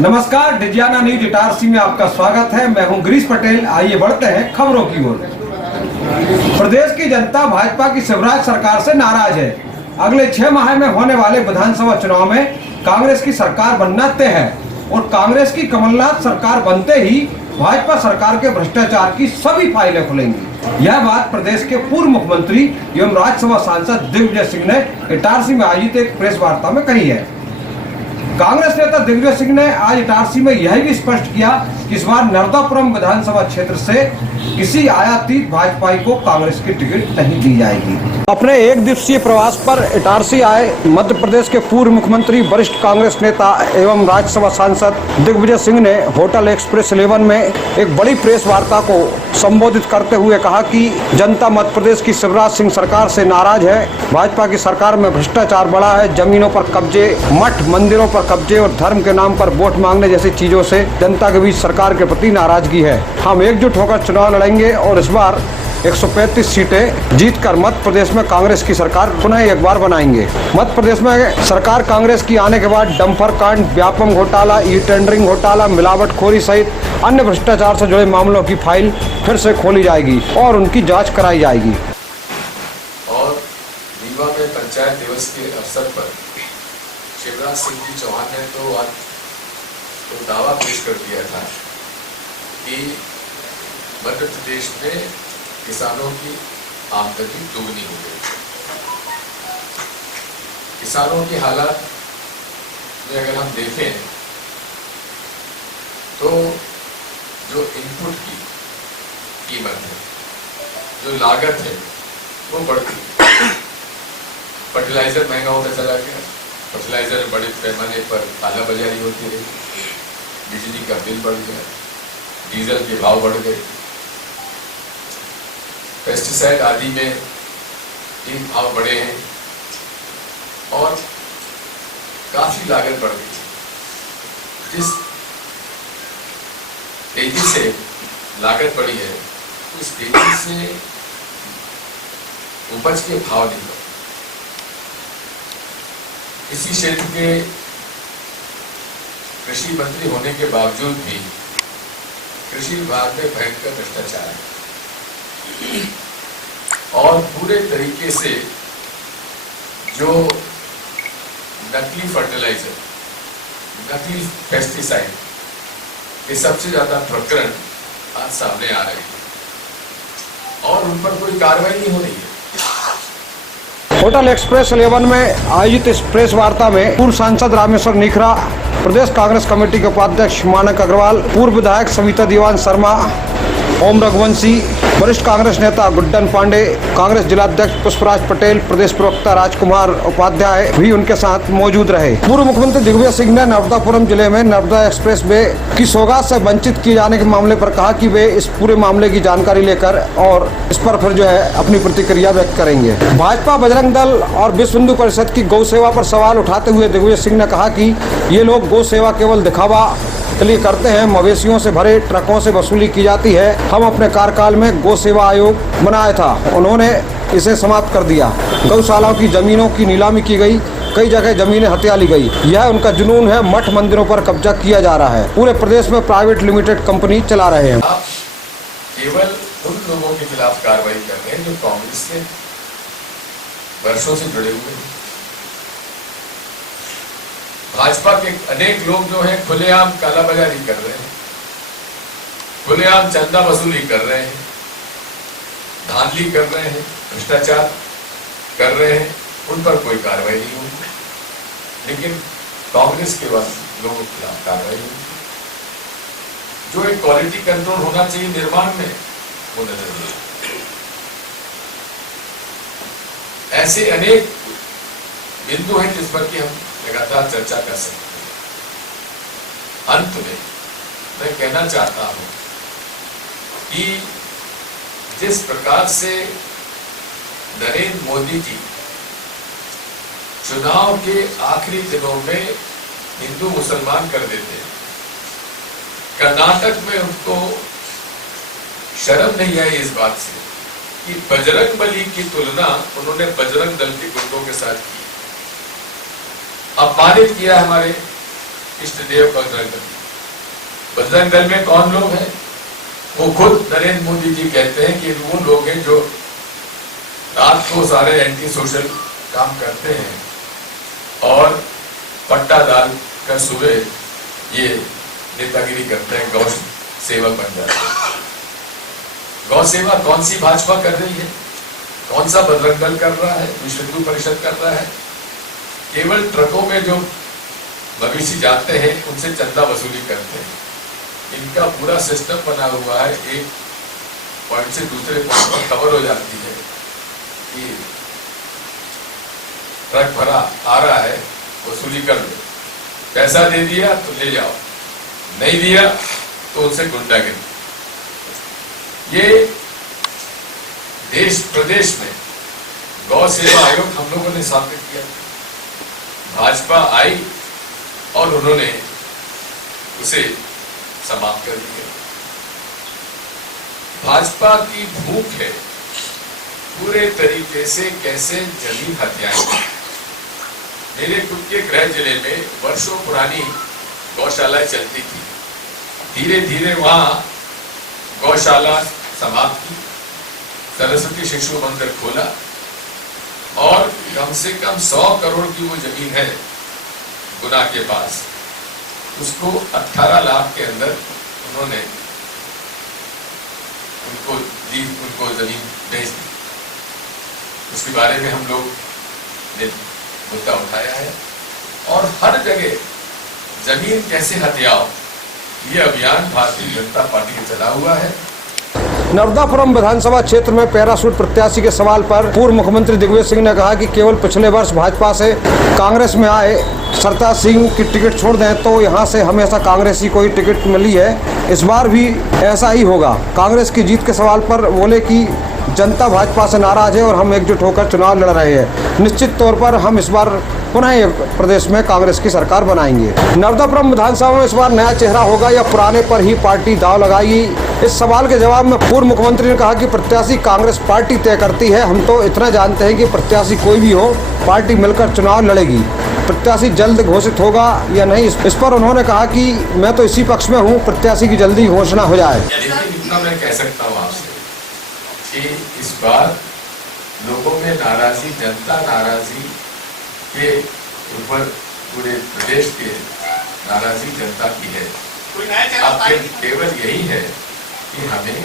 नमस्कार, डिजियाना न्यूज इटारसी में आपका स्वागत है। मैं हूं गिरीश पटेल। आइए बढ़ते हैं खबरों की ओर। प्रदेश की जनता भाजपा की शिवराज सरकार से नाराज है। अगले 6 माह में होने वाले विधानसभा चुनाव में कांग्रेस की सरकार बनना तय है और कांग्रेस की कमलनाथ सरकार बनते ही भाजपा सरकार के भ्रष्टाचार की सभी फाइलें खुलेंगी। यह बात प्रदेश के पूर्व मुख्यमंत्री एवं राज्यसभा सांसद दिग्विजय सिंह ने इटारसी में आयोजित एक प्रेस वार्ता में कही है। कांग्रेस नेता दिग्विजय सिंह ने आज इटारसी में यह भी स्पष्ट किया कि इस बार नर्मदापुरम विधानसभा क्षेत्र से किसी आयातीत भाजपाई को कांग्रेस की टिकट नहीं दी जाएगी। अपने एक दिवसीय प्रवास पर इटारसी आए मध्य प्रदेश के पूर्व मुख्यमंत्री वरिष्ठ कांग्रेस नेता एवं राज्यसभा सांसद दिग्विजय सिंह ने होटल एक्सप्रेस 11 में एक बड़ी प्रेस वार्ता को संबोधित करते हुए कहा कि जनता मध्य प्रदेश की शिवराज सिंह सरकार से नाराज है। भाजपा की सरकार में भ्रष्टाचार बढ़ा है। जमीनों पर कब्जे, मठ मंदिरों पर कब्जे और धर्म के नाम पर वोट मांगने जैसी चीजों से जनता के बीच सरकार के प्रति नाराजगी है। हम एकजुट होकर चुनाव लड़ेंगे और इस बार 135 सीटें जीतकर मध्य प्रदेश में कांग्रेस की सरकार पुनः एक बार बनाएंगे। मध्य प्रदेश में सरकार कांग्रेस की आने के बाद डंपर कांड, व्यापम घोटाला, ई टेंडरिंग घोटाला, मिलावटखोरी सहित अन्य भ्रष्टाचार से जुड़े मामलों की फाइल फिर से खोली जाएगी और उनकी जांच कराई जाएगी। और रीवा में पंचायत दिवस के अवसर पर शिवराज सिंह जी चौहान ने तो दावा पेश कर दिया था कि मध्य प्रदेश में किसानों की आमदनी दोगुनी हो गई। किसानों की हालात में अगर हम देखें तो जो इनपुट की कीमत है, जो लागत है, वो बढ़ती। फर्टिलाइजर महंगा होता चला गया। फर्टिलाइजर बड़े पैमाने पर कालाबाजारी होती रही। बिजली का बिल बढ़ गया, डीजल के भाव बढ़ गए, पेस्टिसाइड आदि में इन भाव बढ़े हैं और काफी लागत बढ़ गई। जिस तेजी से लागत बढ़ी है, उस तेजी से उपज के भाव नहीं बढ़े। इसी क्षेत्र के कृषि मंत्री होने के बावजूद भी कृषि विभाग में भयंकर भ्रष्टाचार है और पूरे तरीके से जो नकली फर्टिलाइजर, नकली पेस्टिसाइड, ये सबसे ज्यादा प्रकरण आज सामने आ रहे हैं और उन पर कोई कार्रवाई नहीं हो रही है। होटल एक्सप्रेस 11 में आयोजित इस प्रेस वार्ता में पूर्व सांसद रामेश्वर निखरा, प्रदेश कांग्रेस कमेटी के उपाध्यक्ष मानक अग्रवाल, पूर्व विधायक सविता दीवान शर्मा, ओम रघुवंशी, वरिष्ठ कांग्रेस नेता गुड्डन पांडे, कांग्रेस जिलाध्यक्ष पुष्पराज पटेल, प्रदेश प्रवक्ता राजकुमार उपाध्याय भी उनके साथ मौजूद रहे। पूर्व मुख्यमंत्री दिग्विजय सिंह ने नर्मदापुरम जिले में नर्मदा एक्सप्रेस वे की सौगात से वंचित किए जाने के मामले पर कहा कि वे इस पूरे मामले की जानकारी लेकर और इस पर फिर अपनी प्रतिक्रिया व्यक्त करेंगे। भाजपा, बजरंग दल और विश्व हिंदू परिषद की गौ सेवा पर सवाल उठाते हुए दिग्विजय सिंह ने कहा कि ये लोग गौ सेवा केवल दिखावा के लिए करते हैं। मवेशियों से भरे ट्रकों से वसूली की जाती है। हम अपने कार्यकाल में गौ सेवा आयोग बनाया था, उन्होंने इसे समाप्त कर दिया। गौशालाओं की जमीनों की नीलामी की गई, कई जगह जमीनें हथिया ली गई। यह उनका जुनून है। मठ मंदिरों पर कब्जा किया जा रहा है। पूरे प्रदेश में प्राइवेट लिमिटेड कंपनी चला रहे हैं। आप केवल उन लोगों के खिलाफ कार्रवाई कर रहे हैं जो कांग्रेस से वर्षों से जुड़े हुए हैं। भाजपा के अनेक लोग जो हैं खुलेआम कालाबाजारी कर रहे हैं, खुलेआम चंदा वसूली कर रहे हैं, धांधली कर रहे हैं, भ्रष्टाचार कर रहे हैं। उन पर कोई कार्रवाई नहीं होगी, लेकिन कांग्रेस के लोगों के खिलाफ कार्रवाई होगी। जो एक क्वालिटी कंट्रोल होना चाहिए निर्माण में, वो नजर नहीं आता। ऐसे अनेक बिंदु हैं जिस पर कि हम लगातार चर्चा कर सकते हैं। अंत में मैं कहना चाहता हूं कि जिस प्रकार से नरेंद्र मोदी जी चुनाव के आखिरी दिनों में हिंदू मुसलमान कर देते हैं, कर्नाटक में उनको शर्म नहीं आई इस बात से कि बजरंग बली की तुलना उन्होंने बजरंग दल के गुंडों के साथ की। अपमानित किया हमारे इष्ट देव बजरंग दल। बजरंग दल में कौन लोग हैं? वो खुद नरेंद्र मोदी जी कहते हैं कि वो लोग हैं जो रात को सारे एंटी सोशल काम करते हैं और पट्टा डाल कर सुबह ये नेतागिरी करते हैं, गौ सेवक बन जाते हैं। गौ सेवा कौन सी भाजपा कर रही है? कौन सा बजरंग दल कर रहा है? विश्व हिंदू परिषद कर रहा है? केवल ट्रकों में जो मवेशी जाते हैं उनसे चंदा वसूली करते हैं। इनका पूरा सिस्टम बना हुआ है, एक पॉइंट से दूसरे पॉइंट पर खबर हो जाती है कि ट्रक भरा आ रहा है, वसूली कर लो, पैसा दे दिया तो ले जाओ, नहीं दिया तो उनसे गुंडागिरी। ये देश प्रदेश में गौ सेवा आयोग हम लोगों ने स्थापित किया, भाजपा आई और उन्होंने उसे समाप्त कर दिया। भाजपा की भूख है पूरे तरीके से कैसे जमीन हथियाएं। मेरे खुद के गृह जिले में वर्षों पुरानी गौशालाएं चलती थी, धीरे धीरे वहां गौशाला समाप्त की, सरस्वती शिशु मंदिर खोला और कम से कम 100 करोड़ की वो जमीन है गुना के पास, उसको 18 लाख के अंदर उन्होंने उनको जमीन बेच दी। उसके बारे में हम लोग ने मुद्दा उठाया है और हर जगह जमीन कैसे हथियाओ ये अभियान भारतीय जनता पार्टी का चला हुआ है। नर्मदापुरम विधानसभा क्षेत्र में पैराशूट प्रत्याशी के सवाल पर पूर्व मुख्यमंत्री दिग्विजय सिंह ने कहा कि केवल पिछले वर्ष भाजपा से कांग्रेस में आए सरताज सिंह की टिकट छोड़ दें तो यहां से हमेशा कांग्रेस ही कोई टिकट मिली है, इस बार भी ऐसा ही होगा। कांग्रेस की जीत के सवाल पर बोले कि जनता भाजपा से नाराज है और हम एकजुट होकर चुनाव लड़ रहे हैं। निश्चित तौर पर हम इस बार पुनः प्रदेश में कांग्रेस की सरकार बनाएंगे। नर्मदापुरम विधानसभा में इस बार नया चेहरा होगा या पुराने पर ही पार्टी दांव लगाएगी? इस सवाल के जवाब में पूर्व मुख्यमंत्री ने कहा कि प्रत्याशी कांग्रेस पार्टी तय करती है, हम तो इतना जानते हैं कि प्रत्याशी कोई भी हो पार्टी मिलकर चुनाव लड़ेगी। प्रत्याशी जल्द घोषित होगा या नहीं, इस पर उन्होंने कहा कि मैं तो इसी पक्ष में हूँ, प्रत्याशी की जल्दी घोषणा हो जाए। इतना मैं कह सकता हूँ आपसे कि इस बार लोगों में नाराजगी, जनता नाराजगी के ऊपर पूरे प्रदेश के नाराजगी जनता की है। अब केवल यही है कि हमें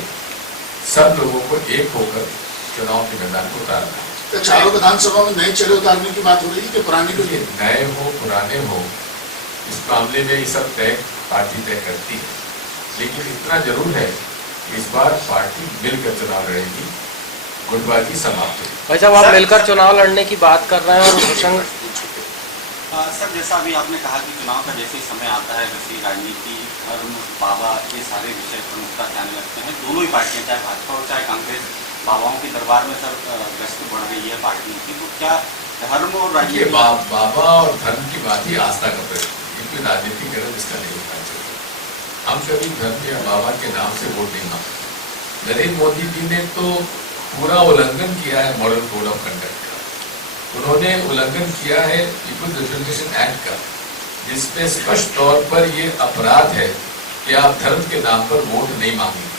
सब लोगों को एक होकर चुनाव के मैदान को उतारना है। तो चारों विधानसभा में नए चेहरे उतारने की बात हो रही है कि पुराने को? नए हो पुराने हो, इस मामले में ये सब तय पार्टी तय करती है, लेकिन इतना जरूर है कि इस बार पार्टी मिलकर चुनाव लड़ेगी, गुटबाजी समाप्त होगी। भाई साहब, आप मिलकर चुनाव लड़ने की बात कर रहे हैं और प्रसंग सर जैसा अभी आपने कहा कि चुनाव का जैसे समय आता है वैसे राजनीति, धर्म, बाबा, ये सारे विषय प्रमुखता के आने लगते हैं। दोनों ही पार्टियां, चाहे भाजपा और चाहे कांग्रेस, बाबाओं के दरबार में सर गश्त बढ़ रही है पार्टी की। तो क्या धर्म और राजनीति, बाबा और धर्म की बात ही आस्था का प्रश्न, क्योंकि राजनीतिकरण इसका नहीं होना चाहिए। हम कभी धर्म या बाबा के नाम से वोट नहीं मांगते। नरेंद्र मोदी जी ने तो पूरा उल्लंघन किया है मॉडल कोड ऑफ कंडक्ट का। उन्होंने उल्लंघन किया है पीपुल्स रिप्रेजेंटेशन एक्ट का, जिसमें स्पष्ट तौर पर ये अपराध है कि आप धर्म के नाम पर वोट नहीं मांगेंगे।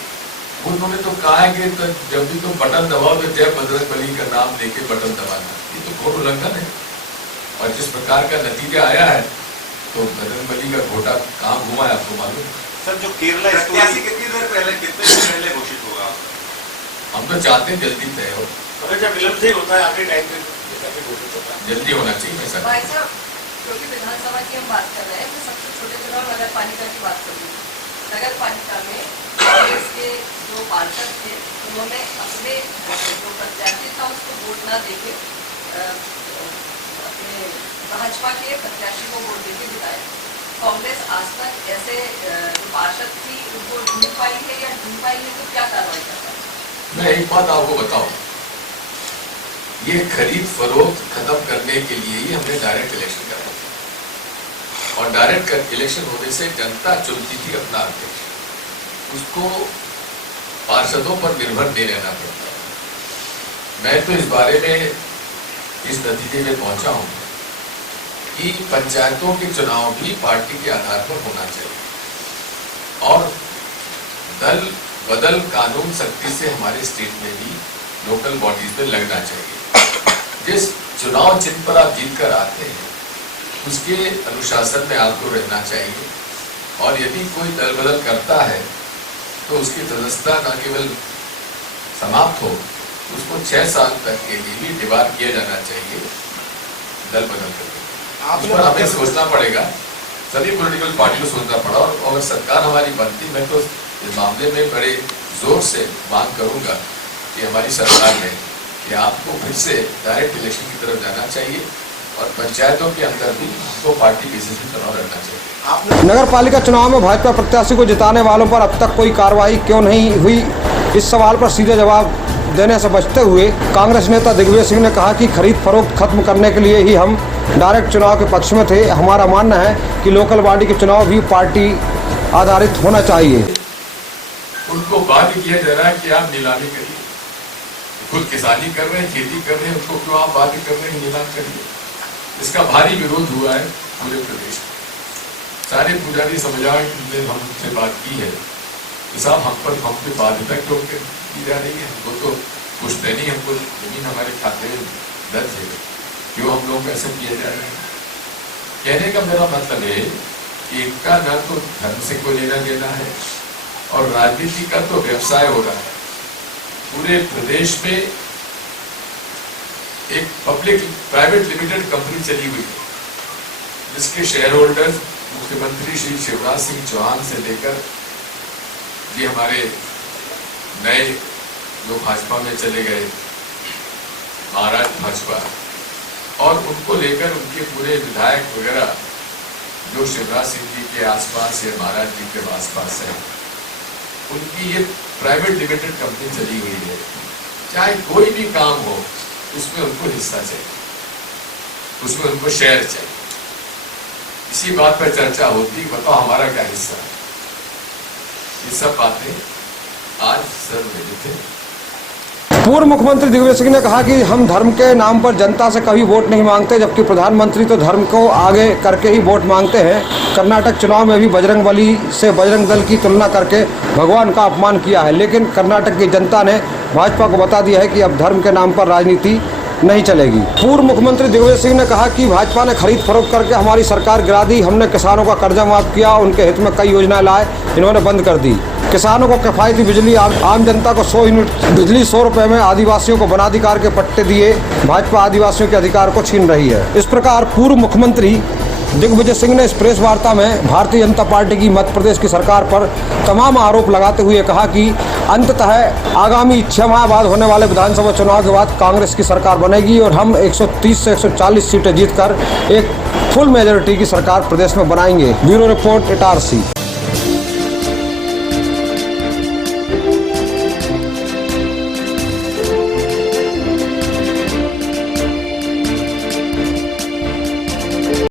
उन्होंने तो कहा है कि तो जब भी तुम बटन दबाओ तो जय बजरंग बली का नाम लेके बटन दबाना, ये तो घोर उल्लंघन है। और जिस प्रकार का नतीजा आया है तो बजरंग बली का घोटा कहाँ घुमा है आपको मालूम? सर जो केरला प्रत्याशी कितनी देर पहले, कितने दिन पहले घोषित होगा? हम तो चाहते हैं जल्दी तय हो। अगर जब विलंब से होता है आखिरी टाइम पे जल्दी होना चाहिए ऐसा। भाई साहब, क्योंकि विधानसभा की हम बात कर रहे हैं, तो सबसे छोटे चुनाव नगर पालिका की बात करूँ। नगर पालिका में कांग्रेस के जो पार्षद थे उन्होंने अपने जो प्रत्याशी था उसको वोट ना देके अपने भाजपा के प्रत्याशी को वोट देके जिताया। कांग्रेस आज तक ऐसे जो पार्षद थी उनको ढूंढ पाई है या ढूंढ पाई है तो क्या कार्रवाई करता है? मैं एक बात आपको बताऊं, ये खरीद फरोख्त खत्म करने के लिए ही हमने डायरेक्ट इलेक्शन कराया था। और डायरेक्ट इलेक्शन होने से जनता चुनती थी अपना अध्यक्ष, उसको पार्षदों पर निर्भर नहीं रहना पड़ता। मैं तो इस बारे में इस नतीजे में पहुंचा हूं कि पंचायतों के चुनाव भी पार्टी के आधार पर होना चाहिए और दल बदल कानून सख्ती से हमारे स्टेट में भी लोकल बॉडीज में लगना चाहिए। जिस चुनाव चिन्ह पर आप जीत कर आते हैं उसके अनुशासन में आपको रहना चाहिए और यदि कोई दल बदल करता है तो उसकी सदस्यता न केवल समाप्त हो, उसको 6 साल तक के लिए भी डिबार किया जाना चाहिए दल बदल करके। उस पर हमें सोचना पड़ेगा, सभी पॉलिटिकल पार्टी को सोचना पड़ा और अगर सरकार हमारी बनती, मैं तो इस मामले में बड़े जोर से मांग करूंगा कि हमारी सरकार ने कि आपको फिर से डायरेक्ट इलेक्शन की तरफ जाना चाहिए और पंचायतों के अंदर भी हमको पार्टी बेसिस पे चुनाव लड़ना चाहिए। नगर पालिका चुनाव में भाजपा प्रत्याशी को जिताने वालों पर अब तक कोई कार्रवाई क्यों नहीं हुई, इस सवाल पर सीधे जवाब देने से बचते हुए कांग्रेस नेता दिग्विजय सिंह ने कहा कि खरीद फरोख्त खत्म करने के लिए ही हम डायरेक्ट चुनाव के पक्ष में थे। हमारा मानना है कि लोकल बॉडी के चुनाव भी पार्टी आधारित होना चाहिए। उनको बाध्य किया जा रहा है कि आप नीलामी करिए, खुद किसानी कर रहे हैं, खेती कर रहे हैं, उनको क्यों आप बाध्य कर रहे हैं नीलाम करिए। इसका भारी विरोध हुआ है पूरे प्रदेश में। सारे पुजारी समुदाय ने हमसे बात की है कि साहब हम पे बाध्यता क्यों की जा रही है, हमको तो पूछते नहीं, हमको जमीन हमारे खाते में दर्ज है, क्यों हम लोग ऐसा किए जा रहे हैं। कहने का मेरा मतलब है कि इनका न तो धर्म से कोई लेना देना है और राजनीति का तो व्यवसाय हो रहा है। पूरे प्रदेश में एक पब्लिक प्राइवेट लिमिटेड कंपनी चली हुई है जिसके शेयर होल्डर्स मुख्यमंत्री श्री शिवराज सिंह चौहान से लेकर ये हमारे नए जो भाजपा में चले गए महाराज भाजपा और उनको लेकर उनके पूरे विधायक वगैरह जो शिवराज सिंह जी के आसपास या महाराज जी के आसपास है, उनकी ये प्राइवेट लिमिटेड कंपनी चली हुई है। चाहे कोई भी काम हो उसमें उनको हिस्सा चाहिए, उसमें उनको शेयर चाहिए। इसी बात पर चर्चा होती, बताओ हमारा क्या हिस्सा है। ये सब बातें आज सर्वविदित है। पूर्व मुख्यमंत्री दिग्विजय सिंह ने कहा कि हम धर्म के नाम पर जनता से कभी वोट नहीं मांगते, जबकि प्रधानमंत्री तो धर्म को आगे करके ही वोट मांगते हैं। कर्नाटक चुनाव में भी बजरंगबली से बजरंग दल की तुलना करके भगवान का अपमान किया है, लेकिन कर्नाटक की जनता ने भाजपा को बता दिया है कि अब धर्म के नाम पर राजनीति नहीं चलेगी। पूर्व मुख्यमंत्री दिग्विजय सिंह ने कहा कि भाजपा ने खरीद फरोख्त करके हमारी सरकार गिरा दी, हमने किसानों का कर्जा माफ किया, उनके हित में कई योजनाएं लाए, इन्होंने बंद कर दी। किसानों को किफायती बिजली, आम जनता को 100 यूनिट बिजली 100 रुपए में, आदिवासियों को वनाधिकार के पट्टे दिए, भाजपा आदिवासियों के अधिकार को छीन रही है। इस प्रकार पूर्व मुख्यमंत्री दिग्विजय सिंह ने इस प्रेस वार्ता में भारतीय जनता पार्टी की मध्य प्रदेश की सरकार पर तमाम आरोप लगाते हुए कहा कि अंततः आगामी 6 माह बाद होने वाले विधानसभा चुनाव के बाद कांग्रेस की सरकार बनेगी और हम 130 से 140 सीटें जीतकर एक फुल मेजॉरिटी की सरकार प्रदेश में बनाएंगे। Bureau report, Itarsi.